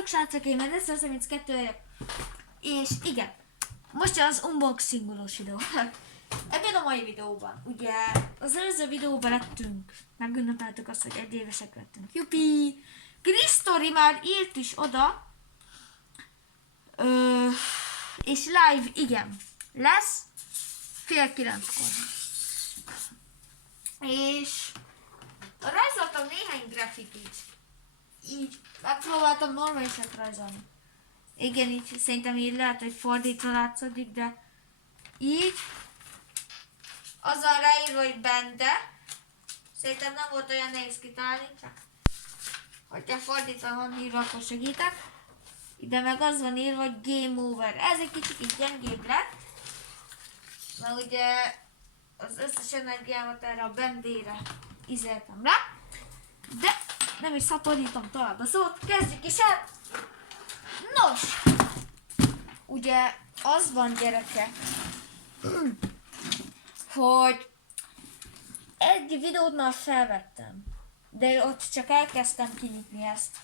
Sziasztok srácok, én meg lesz 32 vagyok. És igen, most az unboxingolós videó. Ebben a mai videóban, ugye az előző videóban lettünk, megünnepeltük azt, hogy 1 évesek lettünk. Jupi! Krisztori már írt is oda, és live, igen, lesz 8:30-kor. És rajzoltam néhány grafikit. Így megpróbáltam normálisat rajzolni. Igen, így szerintem így lehet, hogy fordítva látszódik, de így azzal ráírva, hogy bende. Szerintem nem volt olyan nehéz kitalálni, csak hogyha fordítva van írva, akkor segítek. Ide meg az van írva, hogy Game Over. Ez egy kicsit gyengébb lett, mert ugye az összes energiámat erre a bendére izéltem rá. De nem is szaporítom tovább a szót, kezdjük is el! Nos! Ugye az van, gyerekek, hogy egy videót már felvettem, de ott csak elkezdtem kinyitni ezt.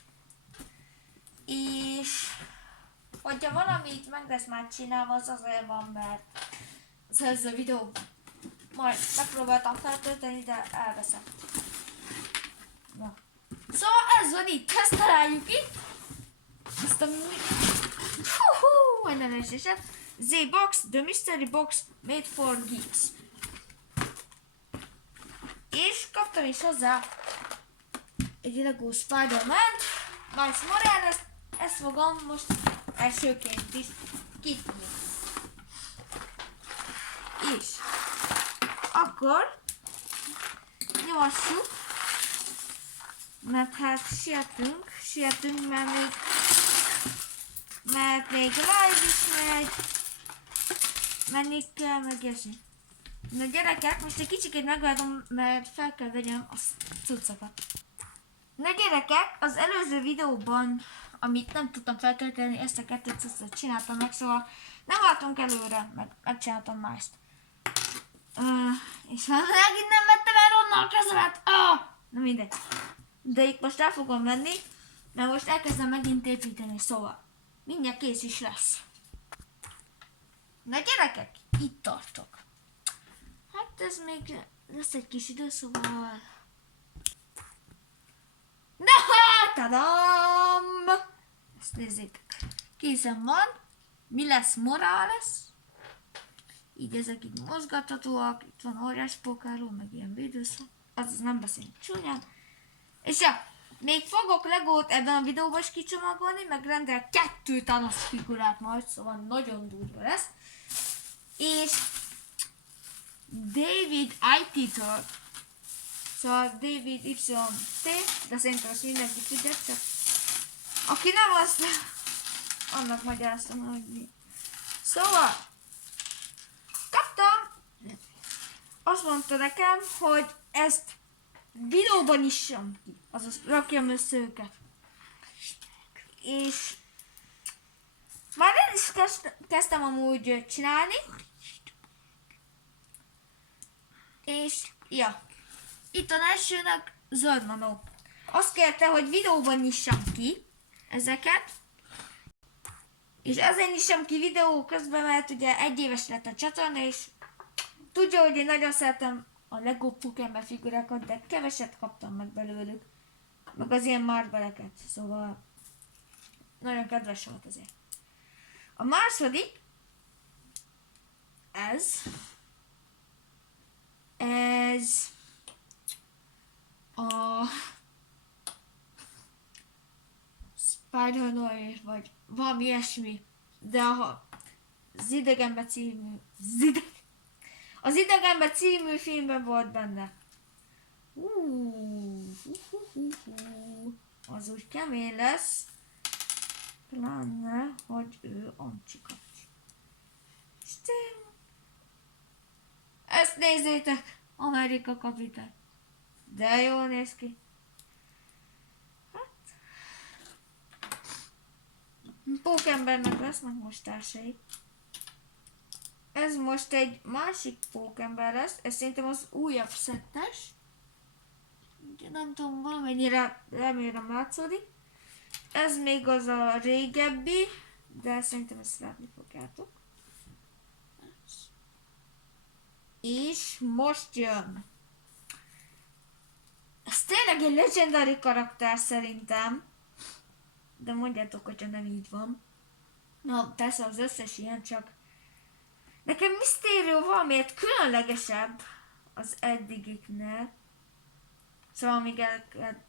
És hogyha valamit meg lesz már csinálva, az azért van, mert az előző videó majd megpróbáltam feltölteni, de elveszem. Na. Szóval ez van itt, ezt találjuk itt. Ezt a majdnem esésed. Z-Box, The Mystery Box Made for Geeks. És kaptam is hozzá egy Lego Spider-Man-t, Miles Morales, ezt fogom most elsőként is kitni. És akkor nyomassuk, mert hát sietünk, mert még live is megy, menni kell, meg ilyesmi. Na gyerekek, most egy kicsikét megváltom, mert fel kell vegyem a cuccokat. Na gyerekek, az előző videóban, amit nem tudtam feltölteni, ezt a 2 cuccot csináltam meg, szóval nem váltunk előre, mert megcsináltam már ezt. És már megint nem vettem el onnan a kezemet. Na mindegy. De itt most el fogom venni, mert most elkezdem megint építeni, szóval mindjárt kész is lesz. Na gyerekek, itt tartok. Hát ez még lesz egy kis idő, szóval... Na tadam! Ezt nézzétek. Készen van. Mi lesz Morales? Így ezek így mozgathatóak. Itt van óriás pókáló, meg ilyen védőszó. Azaz nem beszélünk csúnyán. És ja, még fogok Legót ebben a videóban is kicsomagolni, meg rendelek 2 Thanos figurát majd, szóval nagyon durva lesz. És David IT-től, szóval David YT, de szerintem azt mindenki tudja, csak aki nem azt, annak magyaráztam, hogy mi. Szóval kaptam, azt mondta nekem, hogy ezt videóban nyissam ki, azaz rakjam össze őket. És már el is kezdtem amúgy csinálni. És ja, itt a elsőnek zöld manó. Azt kérte, hogy videóban nyissam ki ezeket. És ezért nyissam ki videó közben, mert ugye 1 éves lett a csatorna, és tudja, hogy én nagyon szeretem a Lego Pokémon figurákat, de keveset kaptam meg belőlük. Meg az ilyen Marveleket, szóval nagyon kedves volt azért. A második, ez a Spider-Man vagy valami ilyesmi, de az Idegenbe című filmben volt benne. Az úgy kemény lesz, pláne, hogy ő ancsikat. Ezt nézzétek! Amerika kapitány. De jól néz ki. Hát. Pókembernek lesznek most társai. Ez most egy másik pókember lesz. Ez szerintem az újabb szettes. Nem tudom, valamennyire remélem látszódik. Ez még az a régebbi, de szerintem ezt látni fogjátok. És most jön. Ez tényleg egy legendary karakter szerintem. De mondjátok, hogyha nem így van. Na, persze az összes ilyen, csak nekem Mysterio valamiért különlegesebb az eddigiknél. Szóval amíg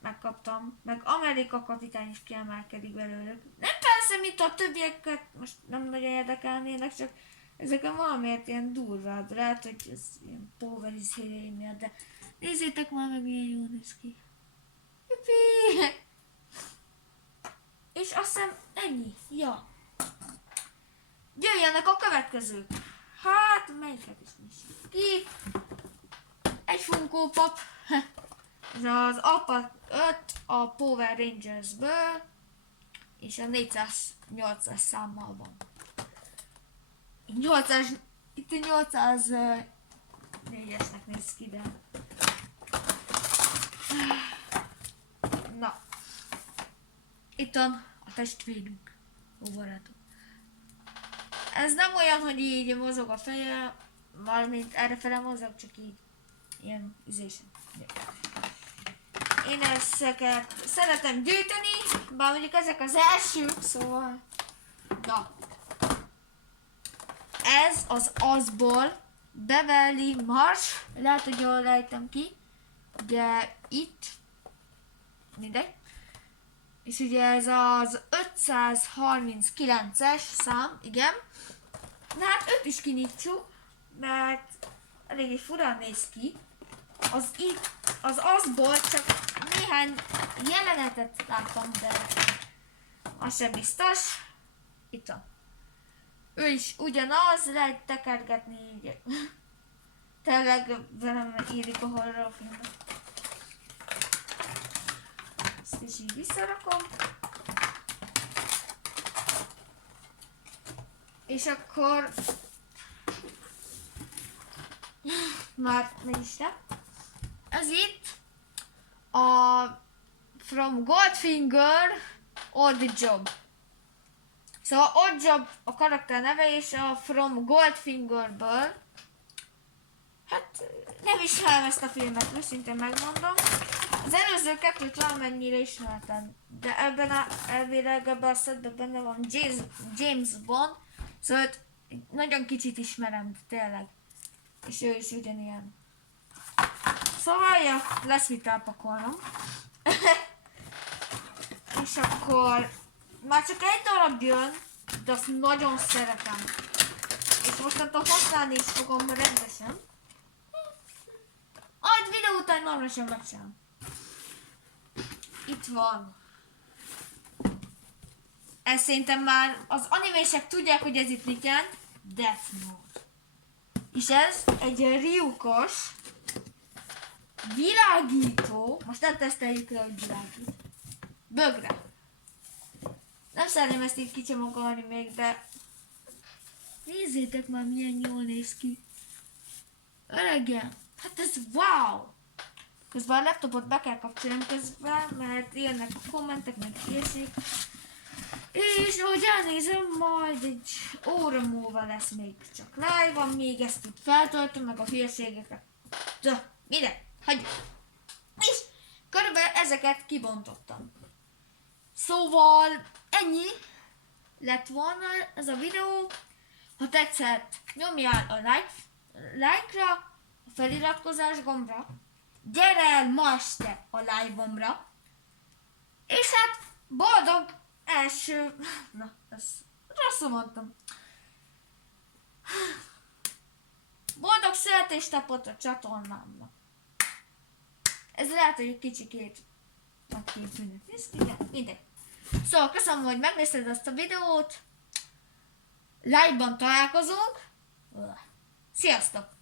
megkaptam, meg Amerika kapitány is kiemelkedik belőlük. Nem persze, mint a többieket most nem nagyon érdekelnének, csak ezeken valamiért ilyen durvább. Lehet, hogy ez ilyen power is hírei miatt, de nézzétek már meg, milyen jól néz ki. Jupi! És azt hiszem ennyi. Ja. Jöjjenek a következők. Hát, melyiket is nyissuk ki. Egy Funko Pop. Ez az APA 5 a Power Rangers-ből. És a 408-as számmal van. Itt a 804-esnek néz ki, de... Na. Itt van a testvérünk. Ó, barátom. Ez nem olyan, hogy így mozog a feje, valamint errefele mozog, csak így. Ilyen üzésen. Én ezeket szeretem gyűjteni, bár mondjuk ezek az elsők, szóval... Na. Ez az azból Beverly Marsh, lehet, hogy jól lejtem ki, de itt mindegy. És ugye ez az 539-es szám, igen. Na hát őt is kinyitsuk, mert eléggé furán néz ki. Az azból csak néhány jelenetet láttam, de az sem biztos. Itt van. Ő is ugyanaz, lehet tekergetni így. Tényleg velem írik a horrorfilmbe. Ezt is így visszarakom. És akkor... Már ne is le. Ez itt a From Goldfinger or the Job. Szóval Odd Job a karakter neve, és a From Goldfingerből. Hát nem ismerem ezt a filmet, őszintén megmondom. Az előző kettőt valamennyire ismertem, de ebben a szedben benne van James Bond, szóval nagyon kicsit ismerem, tényleg. És ő is ugyanilyen. Szóval, ja, lesz mit elpakolnom. És akkor már csak egy darab jön, de azt nagyon szeretem. És mostantól használni is fogom rendesen. Egy videó után normálisan megcsinálom. Itt van. Ez szerintem már az animések tudják, hogy ez itt mit jelent. Death Note. És ez egy Ryukos világító. Most nem teszteljük le, hogy világít. Bögre. Nem szeretném ezt így kicsomagolni még, de nézzétek már, milyen jól néz ki. Öregem. Hát ez wow! Közben a laptopot be kell kapcsolni közben, mert jönnek a kommentek, meg készik. És ahogy elnézem, majd egy óra múlva lesz még csak live-ban, még ezt itt feltöltöm, meg a hülyeségeket. De minden, hagyjuk. És körülbelül ezeket kibontottam. Szóval ennyi lett volna ez a videó. Ha tetszett, nyomjál a like-ra, a feliratkozás gombra. Gyere el ma este a live-omra. És hát boldog első... Na, ezt rosszul mondtam. Boldog születésnapot a csatornámnak. Ez lehet, hogy egy kicsikét megképülnek. Mindegy. Szóval köszönöm, hogy megnézted ezt a videót. Live-ban találkozunk. Sziasztok!